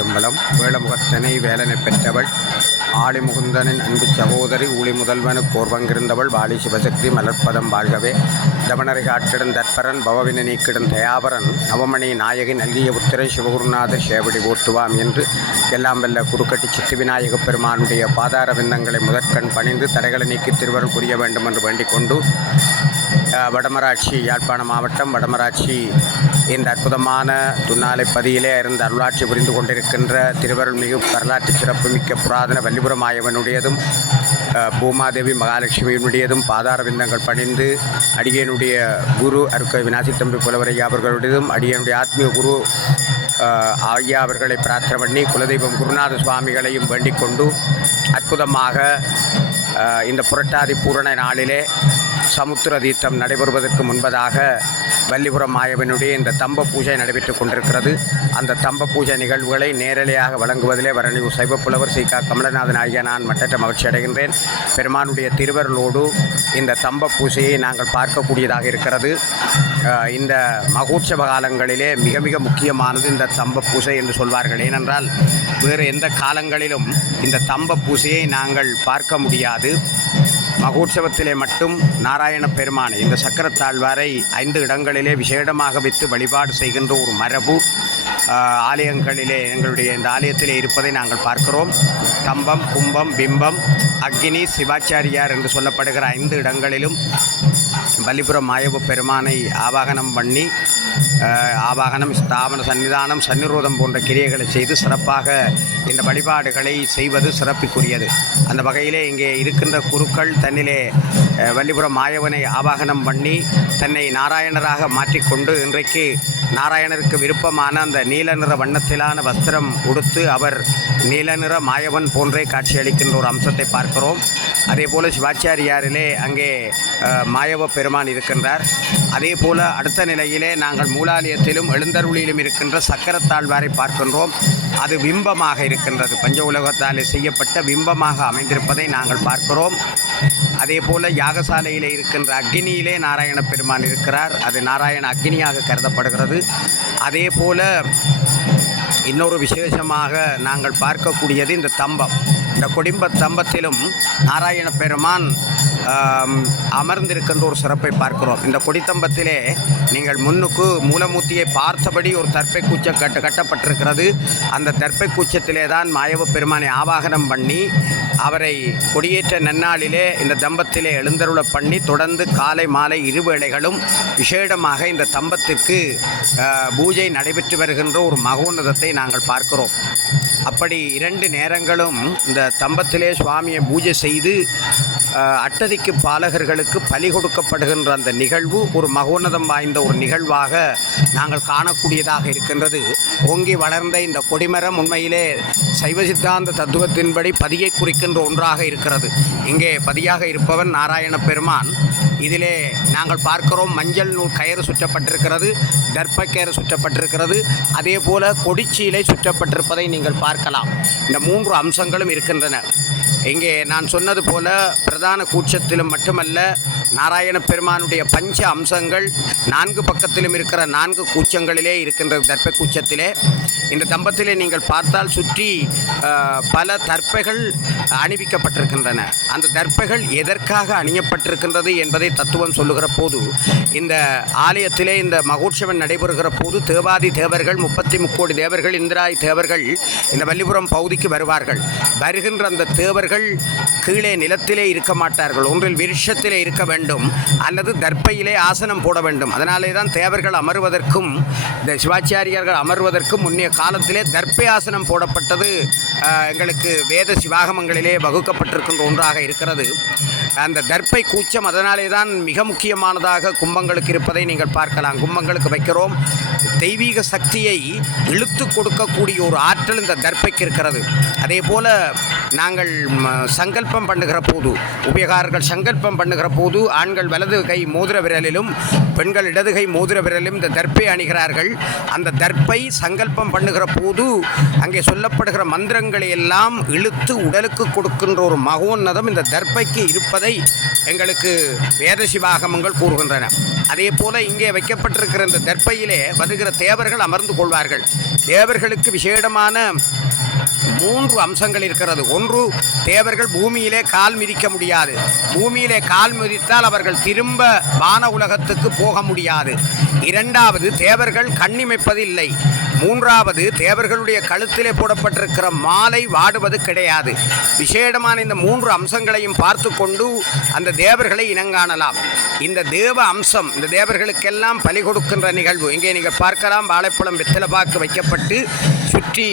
காட்டும் வேளமுகத்தனை வேலனை பெற்றவள் ஆளி முகுந்தனின் அன்பு சகோதரி ஊழி முதல்வனு கோர்வங்கிருந்தவள் வாலி சிவசக்தி மலர்ப்பதம் வாழ்கவே. தவணரை காட்டிடும் தற்பரன் பவவினை நீக்கிடும் தயாபரன் நவமணி நாயகி நல்கிய புத்திரை சிவகுருநாதர் சேவடி ஓட்டுவாம் என்று எல்லாம் வெல்ல குறுக்கட்டி சித்தி விநாயக பெருமானுடைய பாதார விந்தங்களை முதற்கண் பணிந்து தடைகளை நீக்கி திருவருள் புரிய வேண்டும் என்று வேண்டிக் கொண்டு வடமராட்சி யாழ்ப்பாண மாவட்டம் வடமராட்சி இந்த அற்புதமான துன்னாலை பதியிலே இருந்து அருளாட்சி புரிந்து கொண்டிருக்கின்ற திருவருள்மிகு வரலாற்று சிறப்புமிக்க புராதன வல்லிபுரம் ஆயவனுடையதும் பூமாதேவி மகாலட்சுமியினுடையதும் பாதார விந்தங்கள் பணிந்து அடியனுடைய குரு அருக்க விநாசி தம்பி புலவரையா அவர்களுடையதும் அடியனுடைய ஆத்மீய குரு அஹ், ஐயா அவர்களை பிரார்த்தனை பண்ணி குலதெய்வம் குருநாத சுவாமிகளையும் வேண்டிக் கொண்டு அற்புதமாக இந்த புரட்டாதி பூரண நாளிலே சமுத்திர தீர்த்தம் நடைபெறுவதற்கு முன்பதாக வள்ளிபுரம் மாயவனுடைய இந்த தம்ப பூஜை நடைபெற்றுக் கொண்டிருக்கிறது. அந்த தம்ப பூஜை நிகழ்வுகளை நேரலையாக வழங்குவதிலே வரணிவு சைவப்புலவர் சி க. கமலநாதன் ஆகிய நான் மட்டற்ற மகிழ்ச்சி அடைகின்றேன். பெருமானுடைய திருவருளோடு இந்த தம்ப பூஜையை நாங்கள் பார்க்கக்கூடியதாக இருக்கிறது. இந்த மகோற்சவ காலங்களிலே மிக மிக முக்கியமானது இந்த தம்ப பூஜை என்று சொல்வார்கள். ஏனென்றால் வேறு எந்த காலங்களிலும் இந்த தம்ப பூஜையை நாங்கள் பார்க்க முடியாது. மகோற்சவத்திலே மட்டும் நாராயண பெருமானை இந்த சக்கரத்தாழ்வாரை ஐந்து இடங்களிலே விசேடமாக வைத்து வழிபாடு செய்கின்ற ஒரு மரபு ஆலயங்களிலே எங்களுடைய இந்த ஆலயத்திலே இருப்பதை நாங்கள் பார்க்கிறோம். கம்பம் கும்பம் பிம்பம் அக்னி சிவாச்சாரியார் என்று சொல்லப்படுகிற ஐந்து இடங்களிலும் பலிபுரம் மாயவ பெருமானை ஆவாகனம் பண்ணி ஆவாகனம் ஸ்தாபன சன்னிதானம் சன்னிரோதம் போன்ற கிரியைகளை செய்து சிறப்பாக இந்த வழிபாடுகளை செய்வது சிறப்புக்குரியது. அந்த வகையிலே இங்கே இருக்கின்ற குருக்கள் தன்னிலே வள்ளிபுரம் மாயவனை ஆவாகனம் பண்ணி தன்னை நாராயணராக மாற்றிக்கொண்டு இன்றைக்கு நாராயணருக்கு விருப்பமான அந்த நீல நிற வண்ணத்திலான வஸ்திரம் உடுத்து அவர் நீல நிற மாயவன் போன்றே காட்சியளிக்கின்ற ஒரு அம்சத்தை பார்க்கிறோம். அதே போல சிவாச்சாரியாரிலே அங்கே மாயவ பெருமான் இருக்கின்றார். அதே போல அடுத்த நிலையிலே நாங்கள் மூலாலயத்திலும் எழுந்தருளிலும் இருக்கின்ற சக்கரத்தாழ்வாரை பார்க்கின்றோம். அது பிம்பமாக இருக்கின்றது. பஞ்ச உலகத்தாலே செய்யப்பட்ட பிம்பமாக அமைந்திருப்பதை நாங்கள் பார்க்கிறோம். அதே போல யாகசாலையிலே இருக்கின்ற அக்னியிலே நாராயண பெருமான் இருக்கிறார். அது நாராயண அக்னியாக கருதப்படுகிறது. அதே போல இன்னொரு விசேஷமாக நாங்கள் பார்க்கக்கூடியது இந்த தம்பம். இந்த குடிம்ப தம்பத்திலும் நாராயண பெருமான் அமர்ந்திருக்கின்ற ஒரு சிறப்பை பார்க்கிறோம். இந்த கொடித்தம்பத்திலே நீங்கள் முன்னுக்கு மூலமூர்த்தியை பார்த்தபடி ஒரு தர்ப்பை கூச்சம் கட்ட கட்டப்பட்டிருக்கிறது. அந்த தர்ப்பை கூச்சத்திலே தான் மாயவ பெருமானை ஆவாகனம் பண்ணி அவரை கொடியேற்ற நன்னாளிலே இந்த தம்பத்திலே எழுந்தருள பண்ணி தொடர்ந்து காலை மாலை இருவேளைகளும் விசேடமாக இந்த தம்பத்திற்கு பூஜை நடைபெற்று வருகின்ற ஒரு மகோன்னதத்தை நாங்கள் பார்க்கிறோம். அப்படி இரண்டு நேரங்களும் இந்த தம்பத்திலே சுவாமியை பூஜை செய்து அட்டதிக்கு பாலகர்களுக்கு பலி கொடுக்கப்படுகின்ற அந்த நிகழ்வு ஒரு மகோன்னதம் வாய்ந்த ஒரு நிகழ்வாக நாங்கள் காணக்கூடியதாக இருக்கின்றது. ஓங்கி வளர்ந்த இந்த கொடிமரம் உண்மையிலே சைவ சித்தாந்த தத்துவத்தின்படி பதியை குறிக்கின்ற ஒன்றாக இருக்கிறது. இங்கே பதியாக இருப்பவன் நாராயண பெருமான். இதிலே நாங்கள் பார்க்கிறோம் மஞ்சள் நூல் கயிறு சுற்றப்பட்டிருக்கிறது கர்ப்பக்கயிறு சுற்றப்பட்டிருக்கிறது. அதே போல கொடிச்சீலை சுற்றப்பட்டிருப்பதை நீங்கள் பார்க்கலாம். இந்த மூன்று அம்சங்களும் இருக்கின்றன. இங்கே நான் சொன்னது போல பிரதான கூச்சத்திலும் மட்டுமல்ல நாராயண பெருமானுடைய பஞ்ச அம்சங்கள் நான்கு பக்கத்திலும் இருக்கிற நான்கு கூச்சங்களிலே இருக்கின்ற தர்ப்ப கூச்சத்திலே. இந்த தம்பத்திலே நீங்கள் பார்த்தால் சுற்றி பல தர்ப்பைகள் அணிவிக்கப்பட்டிருக்கின்றன. அந்த தர்ப்பைகள் எதற்காக அணியப்பட்டிருக்கின்றது என்பதை தத்துவம் சொல்லுகிற போது இந்த ஆலயத்திலே இந்த மகோற்சவம் நடைபெறுகிற போது தேவாதி தேவர்கள் முப்பத்தி முக்கோடி தேவர்கள் இந்திராய் தேவர்கள் இந்த வல்லிபுரம் பகுதிக்கு வருவார்கள். வருகின்ற அந்த தேவர்கள் கீழே நிலத்திலே இருக்க மாட்டார்கள். ஒன்றில் விருஷத்திலே இருக்க வேண்டும். வேண்டும் அல்லது தர்ப்பையிலே ஆசனம் போட வேண்டும். அதனாலே தான் தேவர்கள் அமர்வதற்கும் இந்த சிவாச்சாரியார்கள் அமர்வதற்கும் முன்னைய காலத்திலே தர்ப்பை ஆசனம் போடப்பட்டது எங்களுக்கு வேத சிவாகமங்களிலே வகுக்கப்பட்டிருக்கின்ற ஒன்றாக இருக்கிறது. அந்த தர்ப்பை கூச்சம் அதனாலே தான் மிக முக்கியமானதாக கும்பங்களுக்கு இருப்பதை நீங்கள் பார்க்கலாம். கும்பங்களுக்கு வைக்கிறோம் தெய்வீக சக்தியை இழுத்து கொடுக்கக்கூடிய ஒரு ஆற்றல் இந்த தர்ப்பைக்கு இருக்கிறது. அதே போல நாங்கள் சங்கல்பம் பண்ணுகிற போது உபயகாரர்கள் சங்கல்பம் பண்ணுகிற போது ஆண்கள் வலது கை மோதிர விரலிலும் பெண்கள் இடது கை மோதிர விரலிலும் இந்த தர்ப்பை அணிகிறார்கள். அந்த தர்ப்பை சங்கல்பம் பண்ணுகிற போது அங்கே சொல்லப்படுகிற மந்திரங்களை எல்லாம் இழுத்து உடலுக்கு கொடுக்கின்ற ஒரு மகோன்னதம் இந்த தர்ப்பைக்கு இருப்பதை எங்களுக்கு வேத சிவாகமங்கள் கூறுகின்றன. அதே போல இங்கே வைக்கப்பட்டிருக்கிற இந்த தர்ப்பையிலே வருகிற தேவர்கள் அமர்ந்து கொள்வார்கள். தேவர்களுக்கு விசேடமான மூன்று அம்சங்கள் இருக்கிறது. ஒன்று தேவர்கள் பூமியிலே கால் மிதிக்க முடியாது. பூமியிலே கால் மிதித்தால் அவர்கள் திரும்ப வான உலகத்துக்கு போக முடியாது. இரண்டாவது தேவர்கள் கண்ணிமைப்பது இல்லை. மூன்றாவது தேவர்களுடைய கழுத்திலே போடப்பட்டிருக்கிற மாலை வாடுவது கிடையாது. விசேடமான இந்த மூன்று அம்சங்களையும் பார்த்து கொண்டு அந்த தேவர்களை இனங்காணலாம். இந்த தேவ அம்சம் இந்த தேவர்களுக்கெல்லாம் பலி கொடுக்கின்ற நிகழ்வு. இங்கே நீங்கள் பார்க்கலாம் வாழைப்பழம் வெத்தலைப்பாக்கு வைக்கப்பட்டு சுற்றி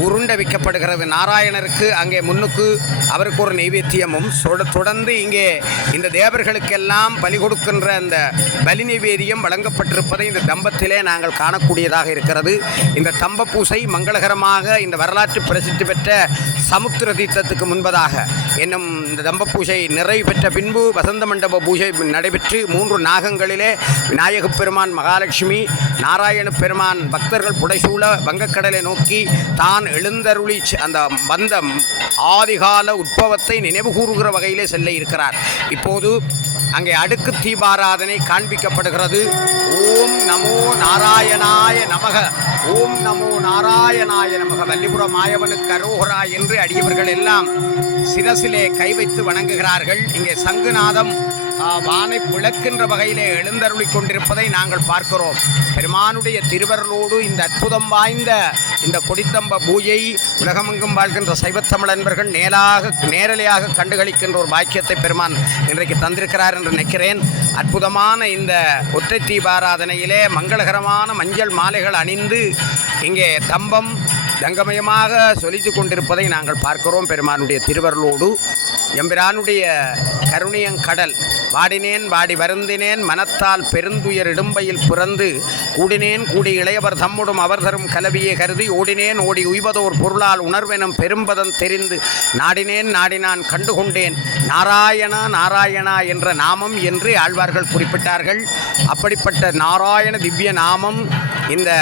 உருண்டை வைக்கப்படுகிறது. நாராயணருக்கு அங்கே முன்னுக்கு அவருக்கு ஒரு நைவேத்தியமும் தொடர்ந்து இங்கே இந்த தேவர்களுக்கெல்லாம் பலி கொடுக்கின்ற அந்த பலி நைவேத்தியம் வழங்கப்பட்டிருப்பதை இந்த தம்பத்திலே நாங்கள் காணக்கூடியதாக இருக்கிறது. இந்த தம்ப பூசை மங்களகரமாக இந்த வரலாற்று பிரசித்தி பெற்ற சமுத்திர தீர்த்தத்துக்கு முன்பதாக என்னும் இந்த தம்ப பூஜை நிறைவு பெற்ற பின்பு வசந்த மண்டப பூஜை நடைபெற்று மூன்று நாகங்களிலே விநாயகப் பெருமான் மகாலட்சுமி நாராயண பெருமான் பக்தர்கள் புடைசூழ வங்கக்கடலை நோக்கி தான் எழுந்தருளி அந்த வந்த ஆதிகால உட்பவத்தை நினைவு கூறுகிற வகையிலே செல்ல இருக்கிறார். இப்போது அங்கே அடுக்கு தீபாராதனை காண்பிக்கப்படுகிறது. ஓம் நமோ நாராயணாய நமக. ஓம் நமோ நாராயணாய நமக. வல்லிபுரம் மாயவனுக்கு அரோகரா என்று அடியவர்கள் எல்லாம் சிரசிலே கை வைத்து வணங்குகிறார்கள். இங்கே சங்குநாதம் வானை பிளக்கின்ற வகையிலே எழுந்தருளிக் கொண்டிருப்பதை நாங்கள் பார்க்கிறோம். பெருமானுடைய திருவருளோடு இந்த அற்புதம் வாய்ந்த இந்த கொடித்தம்ப பூஜை உலகமெங்கும் வாழ்கின்ற சைவத்தமிழ் அன்பர்கள் நேராக நேரலையாக கண்டுகளிக்கின்ற ஒரு பாக்கியத்தை பெருமான் இன்றைக்கு தந்திருக்கிறார் என்று நினைக்கிறேன். அற்புதமான இந்த ஒற்றை தீபாராதனையிலே மங்களகரமான மஞ்சள் மாலைகள் அணிந்து இங்கே தம்பம் தங்கமயமாக சொலித்து கொண்டிருப்பதை நாங்கள் பார்க்கிறோம். பெருமானுடைய திருவருளோடு எம்பிரானுடைய கருணியங்கடல் வாடினேன் வாடி வருந்தினேன் மனத்தால் பெருந்துயர் இடும்பையில் பிறந்து கூடினேன் கூடி இளையவர் தம்முடும் அவர் தரும் கலவியை கருதி ஓடினேன் ஓடி உய்வதோர் பொருளால் உணர்வெனும் பெரும்பதம் தெரிந்து நாடினேன் நாடினான் கண்டுகொண்டேன். நாராயணா நாராயணா என்ற நாமம் என்று ஆழ்வார்கள் குறிப்பிட்டார்கள். அப்படிப்பட்ட நாராயண திவ்ய நாமம் இந்த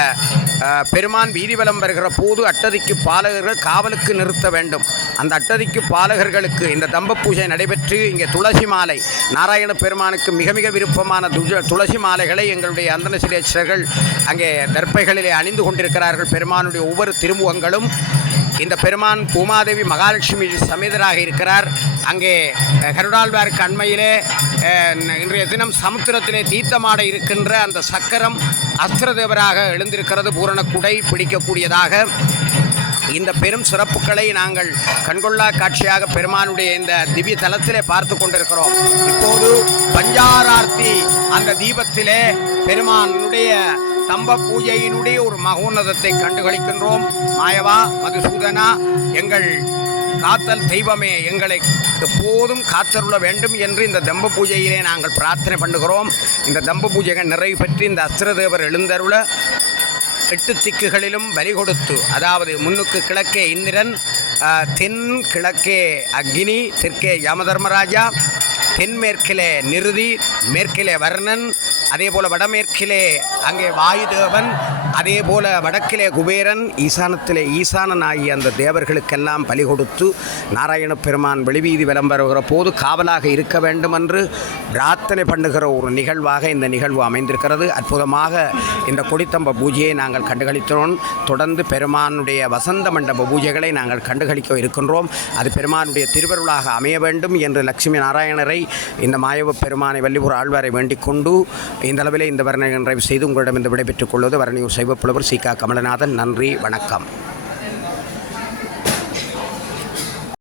பெருமான் வீதிவலம் வருகிற போது அட்டதிக்கு பாலகர்கள் காவலுக்கு நிறுத்த வேண்டும். அந்த அட்டதிக்கு பாலகர்களுக்கு இந்த தம்ப பூஜை நடைபெற்று இங்கே துளசி மாலை. நாராயண பெருமானுக்கு மிக மிக விருப்பமான துஜ துளசி மாலைகளை எங்களுடைய அந்தன சிலேச்சர்கள் அங்கே தர்ப்பைகளிலே அணிந்து கொண்டிருக்கிறார்கள். பெருமானுடைய ஒவ்வொரு திருமுகங்களும் இந்த பெருமான் பூமாதேவி மகாலட்சுமி சமேதராக இருக்கிறார். அங்கே கருடாழ்வார் கண்மையிலே இன்றைய தினம் சமுத்திரத்திலே தீர்த்தமாட இருக்கின்ற அந்த சக்கரம் அஸ்திரதேவராக எழுந்திருக்கிறது. பூரணக்குடை பிடிக்கக்கூடியதாக. இந்த பெரும் சிறப்புகளை நாங்கள் கண்கொள்ளா காட்சியாக பெருமானுடைய இந்த திவ்ய தலத்திலே பார்த்து கொண்டிருக்கிறோம். இப்போது பஞ்சாரார்த்தி அந்த தீபத்திலே பெருமானுடைய தம்ப பூஜையினுடைய ஒரு மகோன்னதத்தை கண்டுகளிக்கின்றோம். மாயவா மதுசூதனா எங்கள் காத்தல் தெய்வமே எங்களை எப்போதும் காத்தருள வேண்டும் என்று இந்த தம்ப பூஜையிலே நாங்கள் பிரார்த்தனை பண்ணுகிறோம். இந்த தம்ப பூஜைகள் நிறைவு பெற்று இந்த அஸ்திரதேவர் எழுந்தருள எட்டு திக்குகளிலும் பலி கொடுத்து அதாவது முன்னுக்கு கிழக்கே இந்திரன் தென் கிழக்கே அக்னி தெற்கே யமதர்மராஜா தென்மேற்கிலே நிருதி மேற்கிலே வர்ணன் அதே போல் வடமேற்கிலே அங்கே வாயுதேவன் அதே போல வடக்கிலே குபேரன் ஈசானத்திலே ஈசானன் ஆகிய அந்த தேவர்களுக்கெல்லாம் பலி கொடுத்து நாராயண பெருமான் வெளிவீதி விளம்பருகிற போது காவலாக இருக்க வேண்டும் என்று பிரார்த்தனை பண்ணுகிற ஒரு நிகழ்வாக இந்த நிகழ்வு அமைந்திருக்கிறது. அற்புதமாக இந்த கொடித்தம்ப பூஜையை நாங்கள் கண்டுகளித்தோம். தொடர்ந்து பெருமானுடைய வசந்த மண்டப பூஜைகளை நாங்கள் கண்டுகளிக்க இருக்கின்றோம். அது பெருமானுடைய திருவருளாக அமைய வேண்டும் என்று லட்சுமி நாராயணரை இந்த மாயவ பெருமானை வள்ளிபுர ஆழ்வாரை வேண்டிக் கொண்டு இந்த அளவிலே இந்த வர்ணனை நிறைவு செய்து உங்களிடம் இந்த விடைபெற்றுக் கொள்வது வரணியூர் சைவப்புலவர் சீகா கமலநாதன் நன்றி வணக்கம்.